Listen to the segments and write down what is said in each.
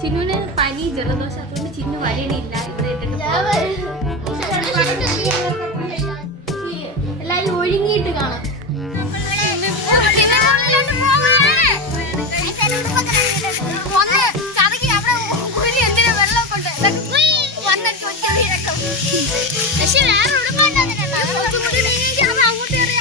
ചിന്നുവിന് പനി ജലദോഷം അതുകൊണ്ട് ചിന്നു വരണില്ല ഇവിടെ ഇട്ടിട്ട്. എല്ലാരും ഒഴുങ്ങിയിട്ട് കാണാം. പക്ഷെ വേറെ കുട്ടിയാണ്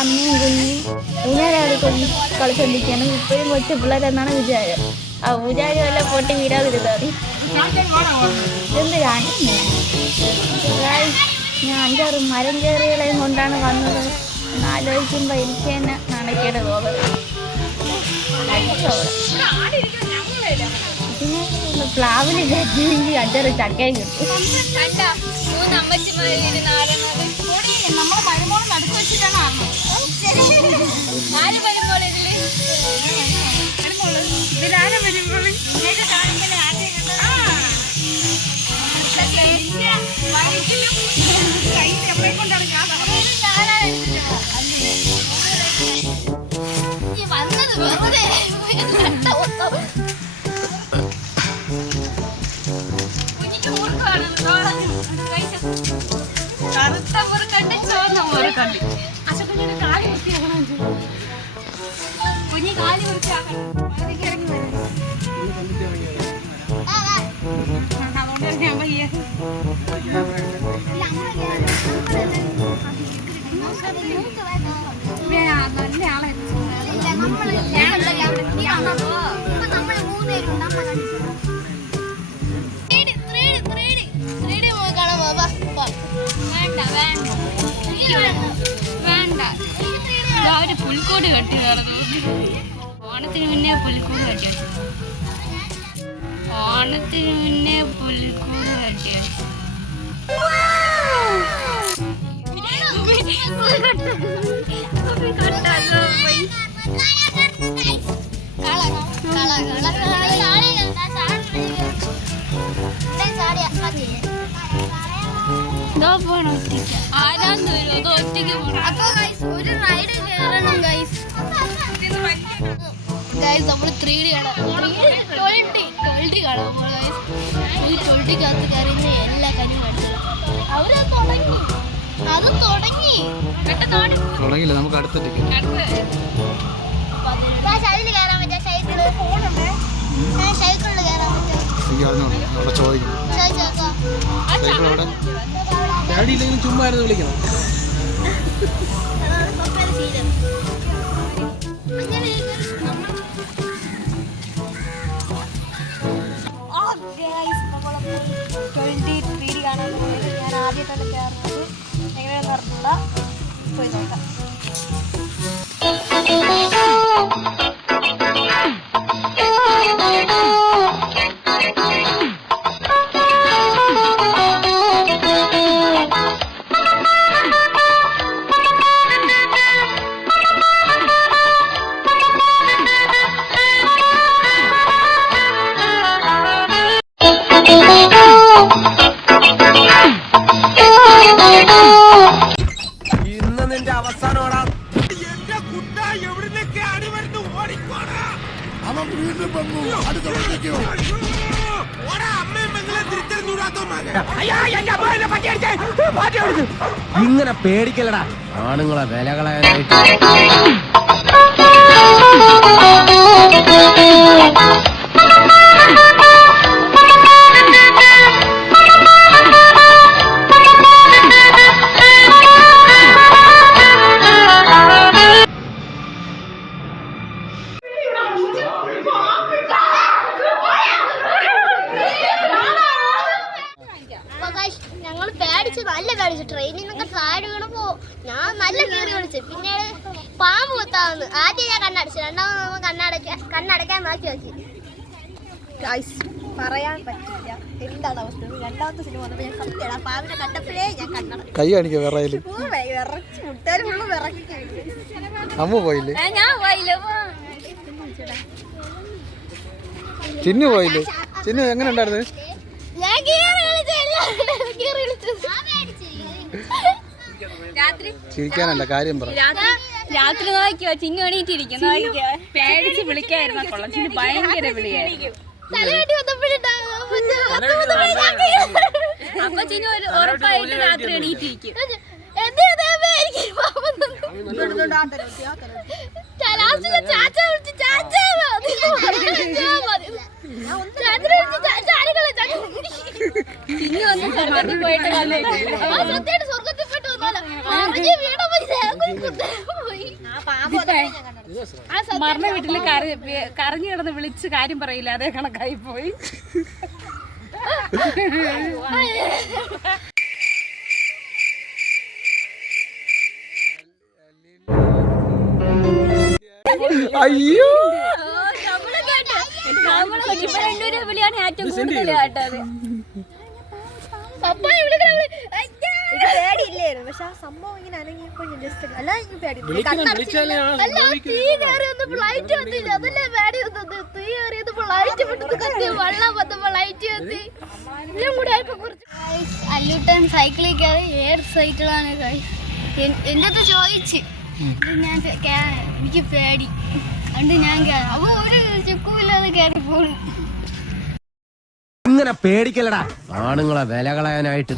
അമ്മയും കുഞ്ഞും ഊഞ്ഞാലാടി കൊണ്ട് കളിച്ചോണ്ടിരിക്കുകയാണ്. ഇപ്പോഴും കൊച്ചു പിള്ളേരെന്നാണ് വിചാരം ആ പൂജാരി വല്ല പൊട്ടി കാണിക്കുന്നേ ഞാൻ അഞ്ചാറ് മരം കയറികളെയും കൊണ്ടാണ് വന്നത്. എന്ന് ആലോചിക്കുമ്പോൾ എനിക്ക് തന്നെ നാണക്കേട് തോന്നുന്നത് പ്ലാവിന് കയറ്റിയെങ്കിൽ അഞ്ചാറ് ചക്കയും കിട്ടും. വേണ്ട വേണ്ട ഒരു പുൽക്കോട് കെട്ടി കിടന്നു ഓണത്തിന് മുന്നേ പുൽക്കൂട് കെട്ടി വെച്ചു. ഓണത്തിന് മുന്നേ പുൽക്കൂട് കെട്ടി വെച്ചു. ഒറ്റയ്ക്ക്. ആരാന്ന് വരും അതോ ഒറ്റയ്ക്ക് ഒരു റൈഡ് കയറണം ഗൈസ് ഗൈസ് നമ്മൾ ത്രീ ഡി കാണാൻ ഗൈസ് ഈ എല്ലാ അവരത് തുടങ്ങി. അത് തുടങ്ങി. തുടങ്ങിയില്ല നമുക്ക് അടുത്ത ടിക്കറ്റ് സൈഡിൽ കയറാൻ പറ്റുക സൈക്കിൾ ഫോണുണ്ട്. സൈക്കിളിൽ കയറാൻ പറ്റും എനിക്ക് അറിഞ്ഞോളൂ അവിടെ ചോദിക്കണം ചോദിച്ചേക്കാം സൈക്കിൾ അവിടെ? ഡാഡി ഇല്ലെങ്കിലും ചുമ്മാ ആയിരുന്നു വിളിക്കണം. അങ്ങനെ പോയത് ഞാൻ ആദ്യമായിട്ടാണ് കയറുന്നത്. എങ്ങനെയാണെന്ന് അറിഞ്ഞൂടാ പോയി നോക്കാം. അവൻ വീണ്ടും വന്നു അടുത്ത പെങ്ങളെ ഇങ്ങനെ പേടിക്കലടാ ആണുങ്ങളെ വില ഞങ്ങൾ പേടിച്ച് നല്ല പേടിച്ച് ട്രെയിനിൽ നിന്നൊക്കെ താഴെ വീണപ്പോ ഞാൻ നല്ല കീറി വിളിച്ചു. പിന്നീട് പാമ്പ് കുത്താന്ന്. ആദ്യം ഞാൻ കണ്ണടച്ചു. രണ്ടാമത് നമ്മൾ കണ്ണടക്ക കണ്ണടക്കാൻ നോക്കി നോക്കി ഗൈസ് പറയാൻ പറ്റില്ല. എന്താണ് അവസ്ഥ? രണ്ടാമത്തെ സിനിമ വന്നപ്പോൾ ഞാൻ സത്യമാണ് പാമ്പിനെ കണ്ടപ്പോഴേ ഞാൻ കൈ കാണിക്കുക വിറയിൽ വിറച്ച് മുട്ടാലും ഫുള്ള് വിറക്കി അമ്മ പോയില്ലേ? ഞാൻ പോയില്ല. ചിന്നു പോയില്ലേ? ചിന്നു എങ്ങനെ ഉണ്ടായിരുന്നു? ചിരിക്കാനല്ല കാര്യം പറ. രാത്രി രാത്രി നോക്കിയോ ചിന്നു എണീറ്റിരിക്കും നോക്കിയോ പേടിച്ച് വിളിക്കായിരുന്നു. കൊള്ളാം ചിന്നു ഭയങ്കര വിളിയായിരുന്നു. തലവേണ്ടി വന്നപ്പോഴുണ്ടാകും അപ്പൊ ചിന്നു ഒരു ഉറപ്പായിട്ട് രാത്രി എണീറ്റിരിക്കും. ചാച്ച വിളിച്ച് ചാച്ച മതി. ചാച്ചനെ വിളിച്ച് ചാച്ച ആരെങ്കിലും ചാച്ച ചിന്നു ഒന്ന് സ്വർഗത്തിൽ പോയിട്ട് വന്നേക്കും. മരണ വീട്ടിൽ കര- കരഞ്ഞു കിടന്ന് വിളിച്ച് കാര്യം പറയില്ല. അതേ കണക്കായി പോയി. അയ്യോ. ഇപ്പൊ രണ്ടുപേരും വിളിയാണ് ഏറ്റവും കൂടുതൽ കേട്ടത് പപ്പായ വിളിക്കണ ഇത് പേടിയില്ലായിരുന്നു പക്ഷെ ആ സംഭവം ഇങ്ങനെ അനങ്ങിയപ്പോൾ ഞാൻ ജസ്റ്റ് അല്ല എനിക്ക് പേടി. അല്ല തീ കയറി വന്നപ്പോൾ ലൈറ്റ് വന്നില്ല. അതല്ലേ പേടി വന്നത്? തീ ഫ്ലൈറ്റ് ലൈറ്റ് പെട്ടെന്ന് കത്തി വെള്ളം വന്നപ്പോൾ ലൈറ്റ് കത്തി എല്ലാം കൂടെ ആയപ്പോ കുറച്ച് അല്ലുട്ടൻ സൈക്കിളിൽ കയറി ഏത് സൈക്കിളാണ് എന്റെ അടുത്ത് ചോദിച്ച്. ഞാൻ എനിക്ക് പേടി. അതുകൊണ്ട് ഞാൻ കയറി അപ്പൊ ഒരു ചുക്കുമില്ലാതെ കയറി പോണു ഇങ്ങനെ പേടിക്കലടാ ആണുങ്ങളെ വില കളയാനായിട്ട്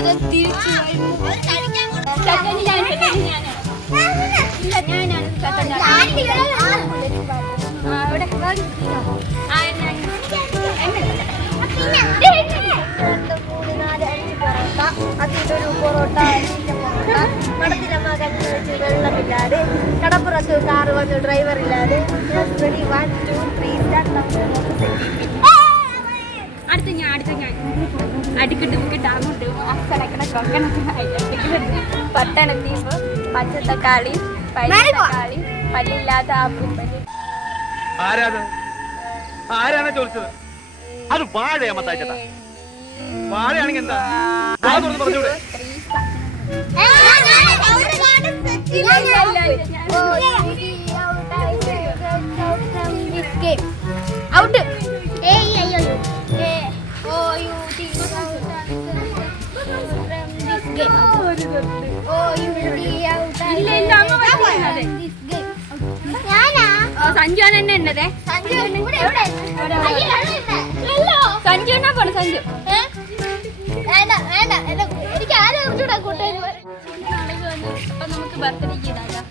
അഞ്ച് പൊറോട്ട അതിലൊരു പൊറോട്ട മടത്തിലെ മകൻ വെച്ച് വെള്ളമില്ലാതെ കടപ്പുറത്ത് കാറ് വന്ന് ഡ്രൈവർ ഇല്ലാതെ വൺ ടു ത്രീ ഞാൻ അടിക്കിട്ട് മുക്കിട്ട് അങ്ങോട്ട് അസനക്കണ കൊക്കണ പട്ടണത്തീപ്പ് പച്ചത്തക്കാളി പൈസക്കാളി പല്ലില്ലാത്ത ആപ്പൂപ്പൽ ആരാണ് ആരാണ് ചോദിച്ചത്? അത് വാഴയാ മത്തായിച്ചേട്ടാ വാഴയാണെങ്കിൽ എന്താ? പറഞ്ഞൂടെ ഔട്ട്. സഞ്ജു തന്നെ ഉണ്ടതേ സഞ്ജു എന്നാ പോണ സഞ്ജു? വേണ്ട വേണ്ട. എന്നെ എനിക്ക് ആരും അപ്പൊ നമുക്ക് ബർത്ത്ഡേക്ക് ഇടാലോ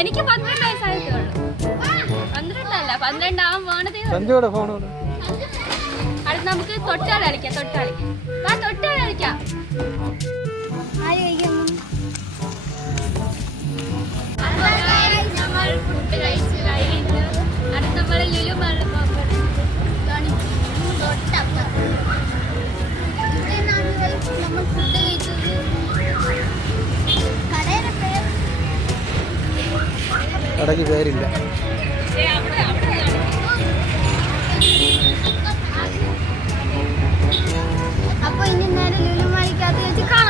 എനിക്ക് പന്ത്രണ്ട് വയസ്സായിട്ടേ ഉള്ളൂ. പന്ത്രണ്ടല്ല പന്ത്രണ്ടാവാൻ പോണതേ ഉള്ളൂ. സഞ്ജുവിടെ ഫോൺ നമുക്ക് തൊട്ടാൽ കളിക്കാം തൊട്ടാൽ വാ തൊട്ടാൽ കളിക്കാം. നമ്മൾ ഫുഡ് കഴിച്ച് കഴിഞ്ഞു. അടുത്ത പോലെ ലുലു മാളിൽ നമ്മൾ ഫുഡ് കഴിച്ചത് കടയുടെ പേര് ഇടയ്ക്ക് പേരില്ല. Adeus e